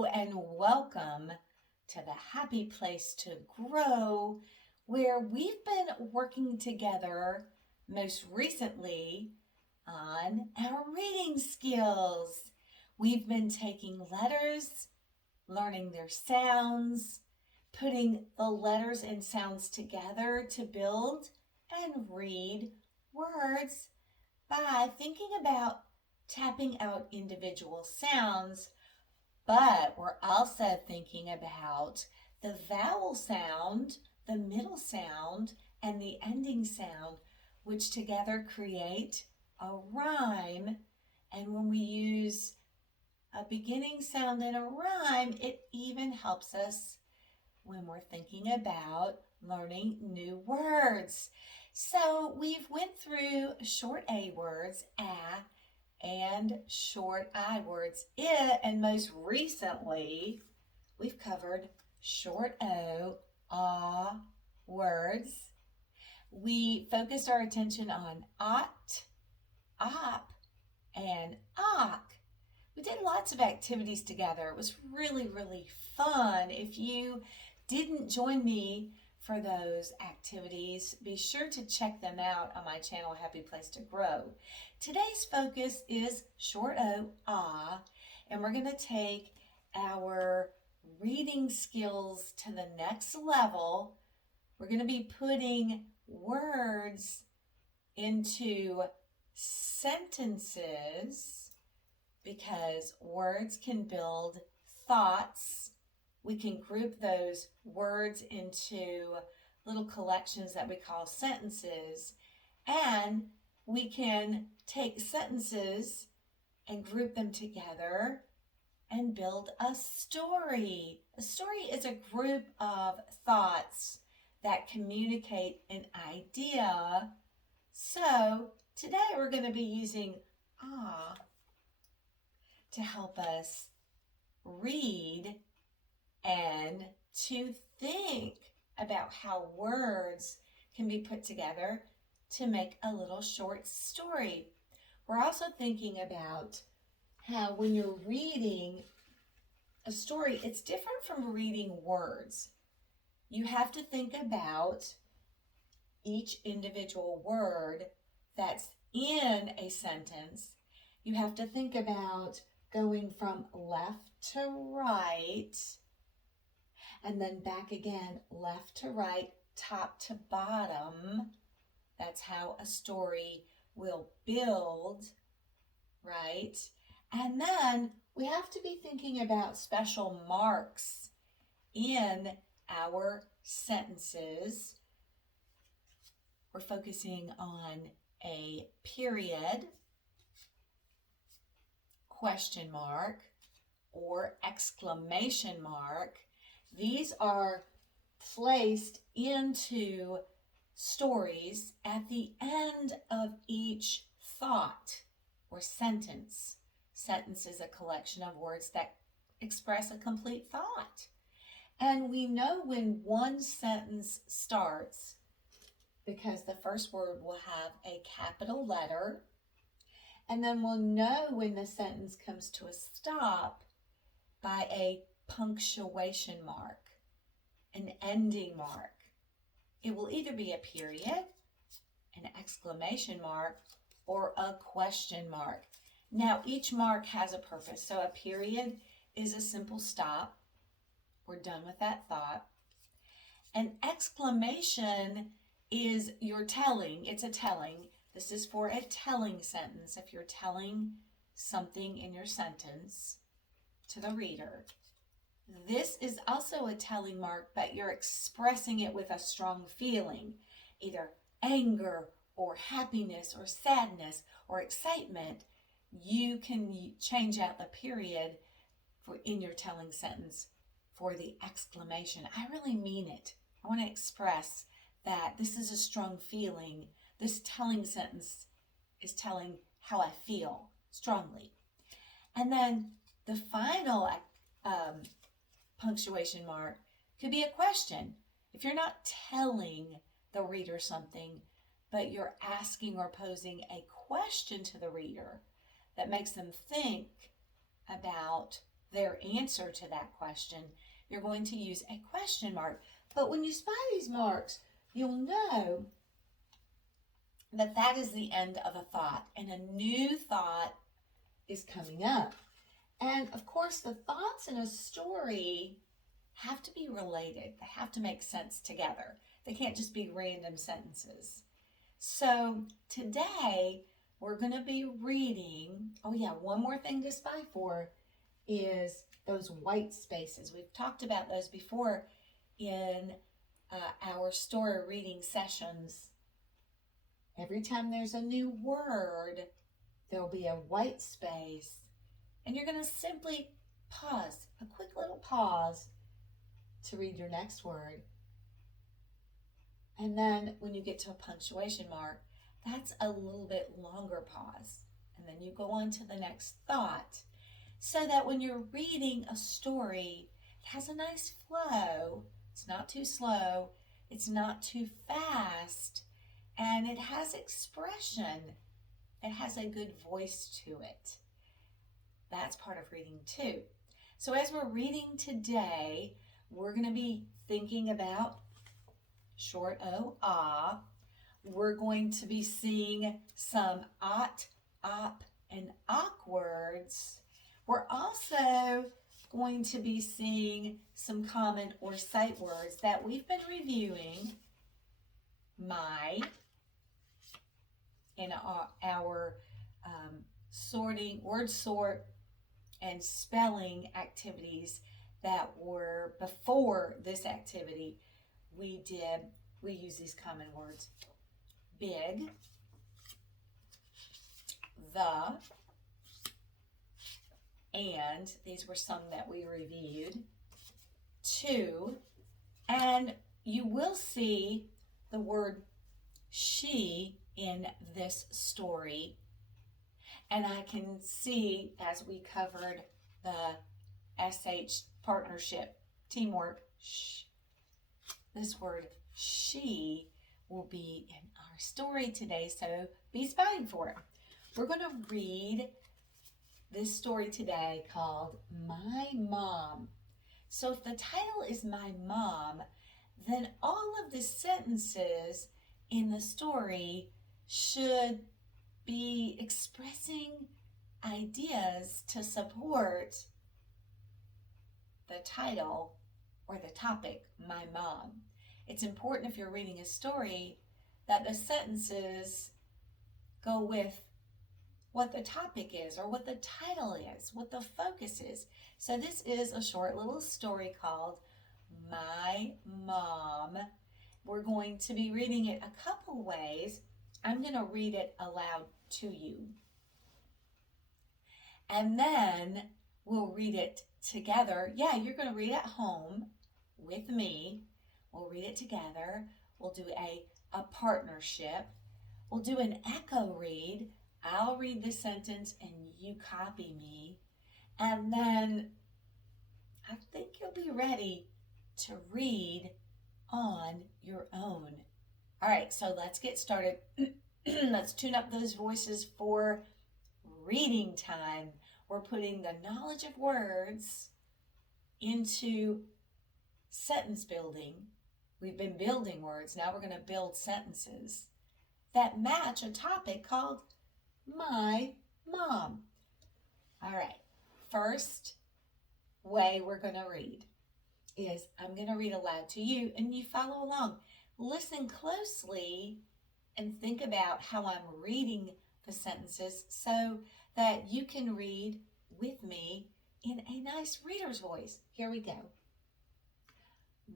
Hello and welcome to the Happy Place to Grow, where we've been working together most recently on our reading skills. We've been taking letters, learning their sounds, putting the letters and sounds together to build and read words by thinking about tapping out individual sounds, but we're also thinking about the vowel sound, the middle sound, and the ending sound, which together create a rhyme. And when we use a beginning sound in a rhyme, it even helps us when we're thinking about learning new words. So we've went through short A words, and short I words, and most recently we've covered short O, words. We focused our attention on ot, op, and ok. We did lots of activities together. It was really, really fun. If you didn't join me for those activities, be sure to check them out on my channel, Happy Place to Grow. Today's focus is short O, and we're going to take our reading skills to the next level. We're going to be putting words into sentences because words can build thoughts. We can group those words into little collections that we call sentences, and we can take sentences and group them together and build a story. A story is a group of thoughts that communicate an idea. So today we're going to be using to help us read and to think about how words can be put together to make a little short story. We're also thinking about how when you're reading a story, it's different from reading words. You have to think about each individual word that's in a sentence. You have to think about going from left to right and then back again, left to right, top to bottom. That's how a story will build, right? And then we have to be thinking about special marks in our sentences. We're focusing on a period, question mark, or exclamation mark. These are placed into stories at the end of each thought or sentence. Sentence is a collection of words that express a complete thought. And we know when one sentence starts because the first word will have a capital letter, and then we'll know when the sentence comes to a stop by a punctuation mark, an ending mark. It will either be a period, an exclamation mark, or a question mark. Now, each mark has a purpose. So a period is a simple stop. We're done with that thought. An exclamation is your telling. It's a telling. This is for a telling sentence. If you're telling something in your sentence to the reader. This is also a telling mark, but you're expressing it with a strong feeling, either anger or happiness or sadness or excitement. You can change out the period in your telling sentence for the exclamation. I really mean it. I want to express that this is a strong feeling. This telling sentence is telling how I feel strongly. And then the final punctuation mark could be a question. If you're not telling the reader something, but you're asking or posing a question to the reader that makes them think about their answer to that question, you're going to use a question mark. But when you spy these marks, you'll know that that is the end of a thought and a new thought is coming up. And of course, the thoughts in a story have to be related. They have to make sense together. They can't just be random sentences. So today we're going to be reading, oh yeah, one more thing to spy for is those white spaces. We've talked about those before in our story reading sessions. Every time there's a new word, there'll be a white space, and you're going to simply pause, a quick little pause to read your next word. And then when you get to a punctuation mark, that's a little bit longer pause. And then you go on to the next thought, so that when you're reading a story, it has a nice flow. It's not too slow. It's not too fast. And it has expression. It has a good voice to it. That's part of reading too. So as we're reading today, we're going to be thinking about short O, ah. We're going to be seeing some ot, op, and awk words. We're also going to be seeing some common or sight words that we've been reviewing. My, in our sorting, word sort, and spelling activities that were before this activity, we use these common words. Big, the, and these were some that we reviewed. To, and you will see the word she in this story. And I can see, as we covered the SH partnership, teamwork, this word she will be in our story today, so be spying for it. We're going to read this story today called My Mom. So if the title is My Mom, then all of the sentences in the story should be expressing ideas to support the title or the topic, My Mom. It's important if you're reading a story that the sentences go with what the topic is or what the title is, what the focus is. So this is a short little story called My Mom. We're going to be reading it a couple ways. I'm going to read it aloud to you. And then we'll read it together. Yeah, you're going to read at home with me. We'll read it together. We'll do a partnership. We'll do an echo read. I'll read the sentence and you copy me. And then I think you'll be ready to read on your own. All right, so let's get started. Let's tune up those voices for reading time. We're putting the knowledge of words into sentence building. We've been building words. Now we're going to build sentences that match a topic called My Mom. All right, first way we're going to read is I'm going to read aloud to you and you follow along. Listen closely and think about how I'm reading the sentences so that you can read with me in a nice reader's voice. Here we go.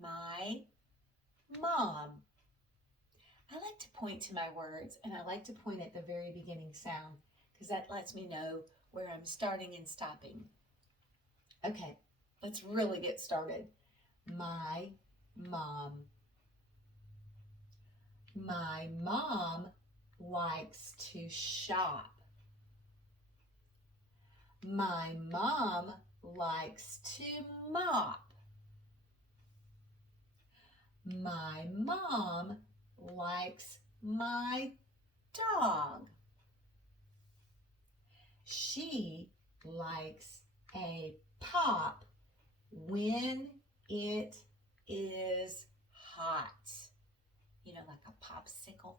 My mom. I like to point to my words and I like to point at the very beginning sound because that lets me know where I'm starting and stopping. Okay, let's really get started. My mom. My mom likes to shop. My mom likes to mop. My mom likes my dog. She likes a pop when it is hot. You know, like a popsicle.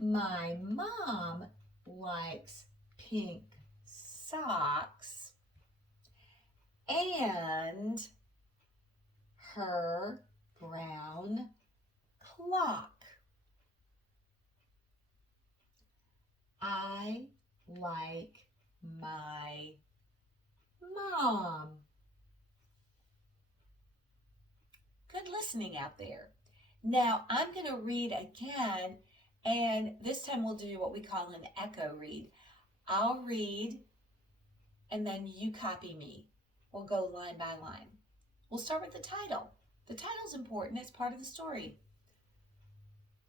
My mom likes pink socks and her brown clock. I like my mom. Good listening out there. Now I'm going to read again, and this time we'll do what we call an echo read. I'll read and then you copy me. We'll go line by line. We'll start with the title. The title's important. It's part of the story.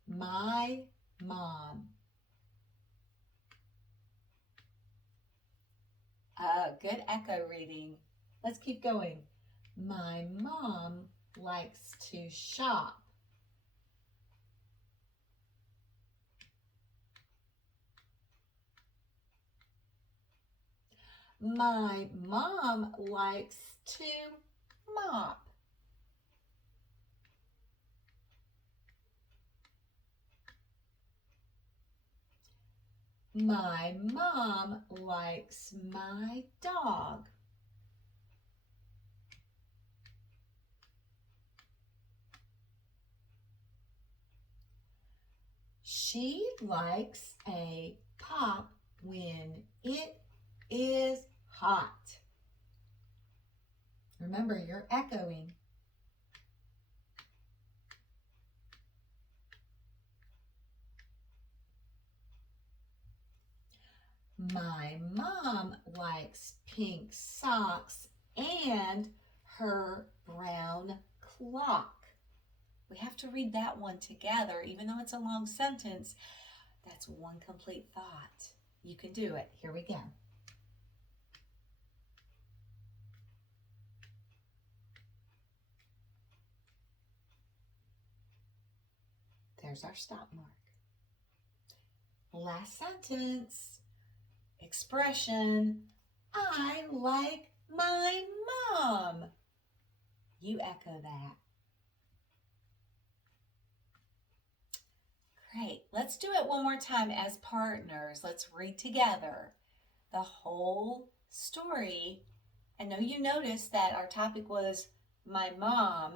My mom. Good echo reading. Let's keep going. My mom likes to shop. My mom likes to mop. My mom likes my dog. She likes a pop when it is hot. Remember, you're echoing. My mom likes pink socks and her brown clock. We have to read that one together, even though it's a long sentence. That's one complete thought. You can do it. Here we go. There's our stop mark. Last sentence. Expression, I like my mom. You echo that. Great. Let's do it one more time as partners. Let's read together the whole story. I know you noticed that our topic was my mom,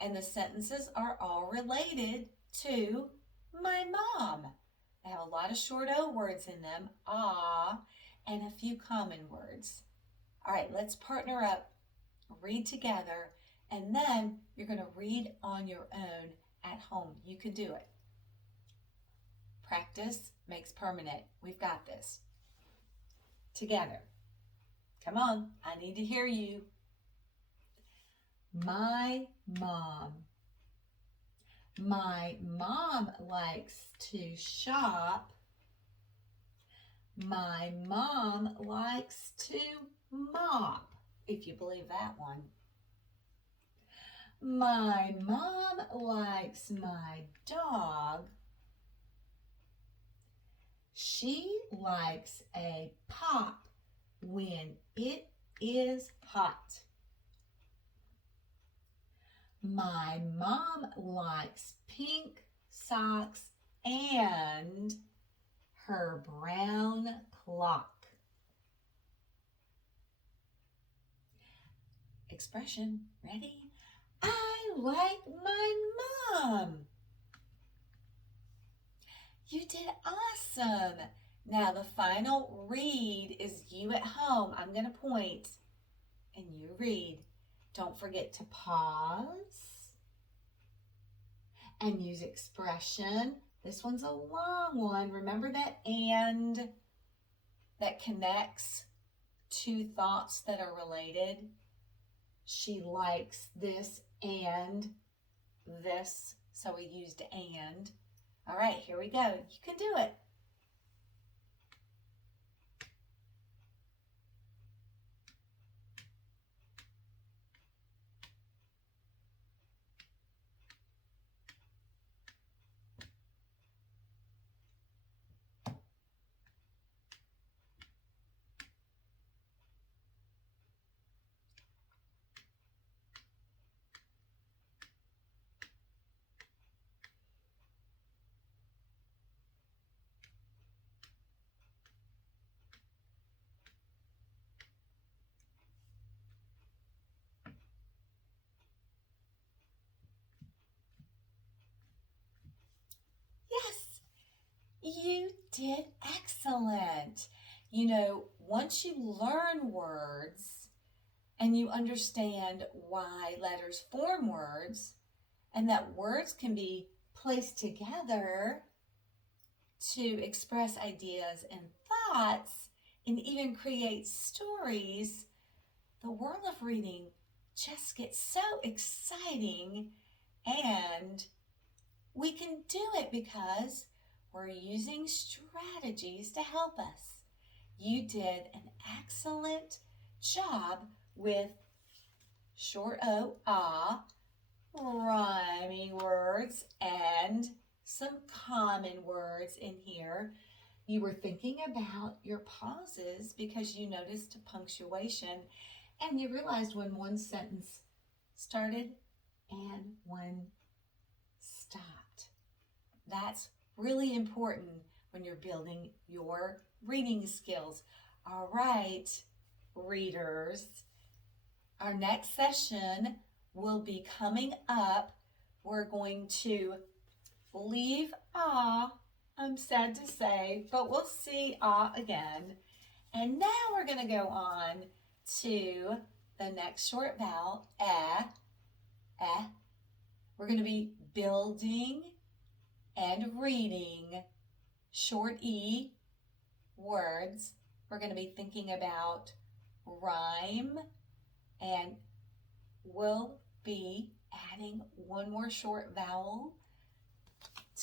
and the sentences are all related to my mom. They have a lot of short O words in them, ah, and a few common words. All right, let's partner up, read together, and then you're going to read on your own at home. You can do it. Practice makes permanent. We've got this. Together. Come on, I need to hear you. My mom. My mom likes to shop. My mom likes to mop, if you believe that one. My mom likes my dog. She likes a pop when it is hot. My mom likes pink socks and her brown clock. Expression, ready? I like my mom. You did awesome. Now the final read is you at home. I'm going to point and you read. Don't forget to pause and use expression. This one's a long one. Remember that and that connects two thoughts that are related. She likes this and this, so we used and. All right, here we go. You can do it. You did excellent. You know, once you learn words and you understand why letters form words and that words can be placed together to express ideas and thoughts and even create stories, the world of reading just gets so exciting, and we can do it because we're using strategies to help us. You did an excellent job with short O, ah, rhyming words, and some common words in here. You were thinking about your pauses because you noticed punctuation and you realized when one sentence started and one stopped. That's really important when you're building your reading skills. All right, readers, our next session will be coming up. We're going to leave ah, I'm sad to say, but we'll see ah again. And now we're going to go on to the next short vowel, eh, eh. We're going to be building and reading short E words. We're going to be thinking about rhyme, and we'll be adding one more short vowel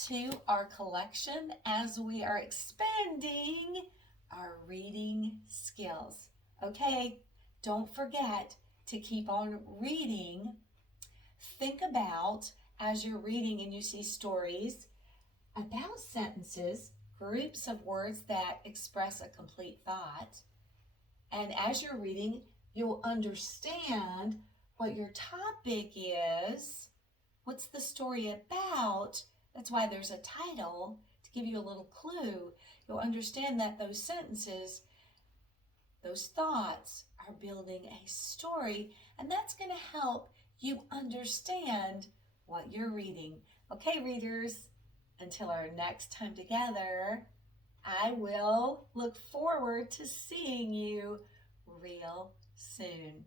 to our collection as we are expanding our reading skills. Okay, don't forget to keep on reading. Think about, as you're reading and you see stories, about sentences, groups of words that express a complete thought. And as you're reading, you'll understand what your topic is. What's the story about? That's why there's a title, to give you a little clue. You'll understand that those sentences, those thoughts are building a story, and that's going to help you understand what you're reading. Okay, readers, until our next time together, I will look forward to seeing you real soon.